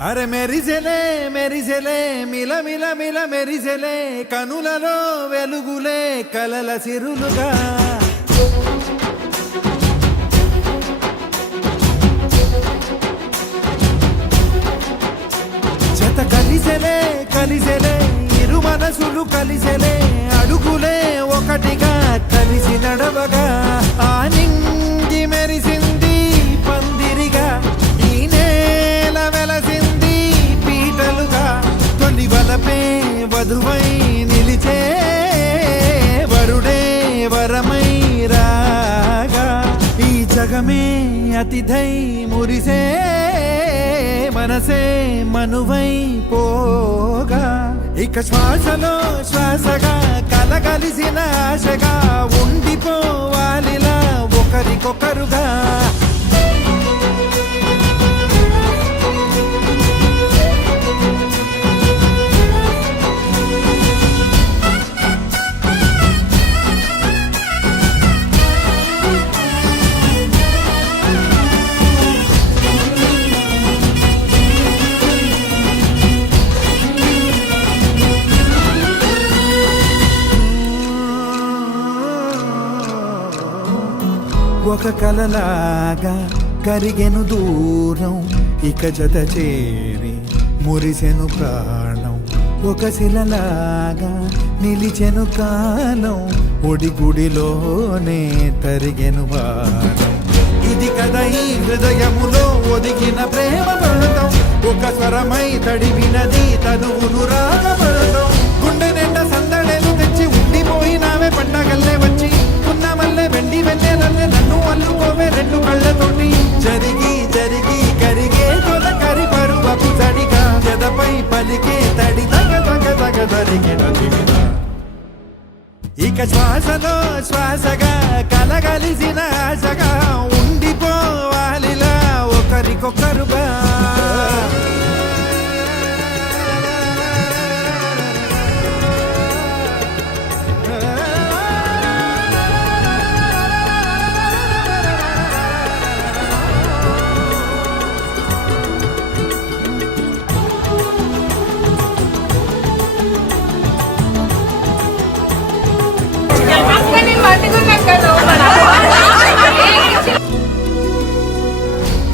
అరే మెరిసెలే మెరిసెలే మిల మిల మిల మెరిసెలే కనులలో వెలుగులే కలల సిరులుగా జత కలిసెలే కలిసెలే ఇరు మనసులు కలిసెలే అడుగులే ఒకటిగా కలిసి నడవగా ఆ నింగి మెరిసింది పందిరిగా ఈ నేల వెలసింది పీటలుగా తొలి వలపే వధువై నిలిచే వరుడే వరమై రాగా ఈ జగమే అతిథై మురిసే మనసే మనువై పోగా ఇక శ్వాసలో శ్వాసగా కలగలిసిన ఆశగా ఉండిపోవాలిలా ఒకరికొకరుగా ఒక కలలాగా కరిగెను దూరం ఇక జత చేరి మురిసెను ప్రాణం ఒక శిలలాగా నిలిచెను కాలం ఒడిగుడిలోనే తరిగెను వారం ఇది కదా ఈ హృదయములో ఒదిగిన ప్రేమ పడతాం ఒక స్వరమై తడివినది తనువును రాగపడతాం గుండె నిండా సందడేలు తెచ్చి ఉండిపోయినావే పండగల్లే వచ్చి మల్లె వెండి వెన్నెలల్లే నన్ను అల్లుకోవే రెండు కళ్ళతోటి జరిగి జరిగి కరిగే తొలకరి పరువపు తడిగా జదపై పలికే తడి తగ తగ తగ తరిగిన దివిన ఇక శ్వాసలో శ్వాసగా కలగలిసిన ఆశగా ఉండిపోవాలిలా ఒకరికొకరుగా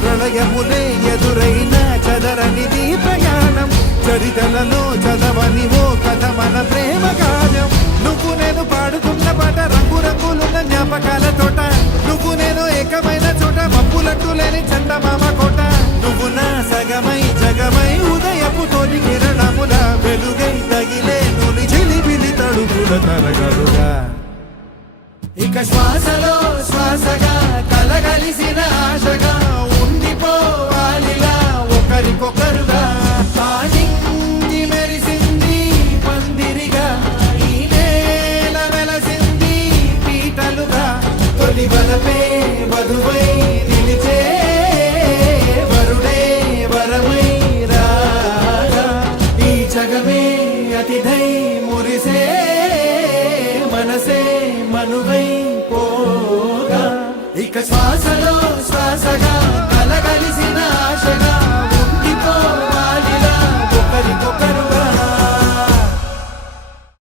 ప్రళయములే ఎదురైన చదరనిది ప్రయాణం చరితలలో చదవని ఓ కథ మన ప్రేమ గానం నువ్వు నేను పాడుతున్న పాట రంగు రంగులున్న జ్ఞాపకాల తోట నువ్వు నేను ఏకమైన చోట మబ్బులట్టు లేని చందమామ కోట నువ్వు నా సగమై జగమై ఉదయపు తోటి కిరణముల వెలుగై తగిలే నులి చిలిపిలి తడుగుల తరగలుగా ఇక శ్వాసలో శ్వాసగా కలగలిసిన ఆశగా ఉండిపోవాలిలా ఒకరికొకరుగా ఆ నింగి మెరిసింది పందిరిగా ఈ నేల వెలసింది పీటలుగా తొలి వలపే వధువై నిలిచే వరుడే వరమై రాగా ఈ జగమే అతిథై మురిసే మనసే మనువై పోగా ఇక శ్వాసలో శ్వాసగా